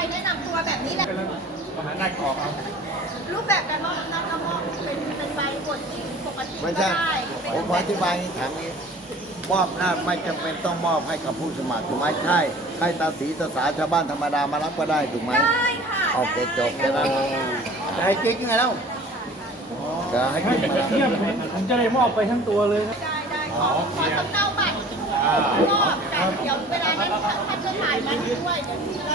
ไปแนะนํตัวแบบนี้แหละมาหาได้ขอครับรูปแบบการมอบนาทมอบเป็นเป็นใบบที่ปกติไม่ใช่ผมขออธิบาย้ถามนี้มอบนาไม่จำเป็นต้องมอบให้กับผู้สมัครถูกไหมใช่ให้ตาสีตาสาชาวบ้านธรรมดามารับก็ได้ถูกไหมได้ค่ะโอเคจบแค่ั้นให้กิ๊กยังไงแล่วจะให้ใครกมาแลยวผมจะได้มอบไปทั้งตัวเลยได้ได้ขอขอต้เตาบัตรมอบแต่เดี๋ยวเวลานั้นท่านจะถ่ายมาด้วย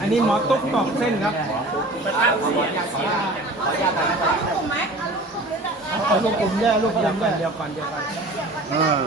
อันนี้หมอตุ๊กตอกเส้นครับเอาลูกกลุ่มแย่ลูกกลุ่มแย่เดียวกันเดียวกันเออ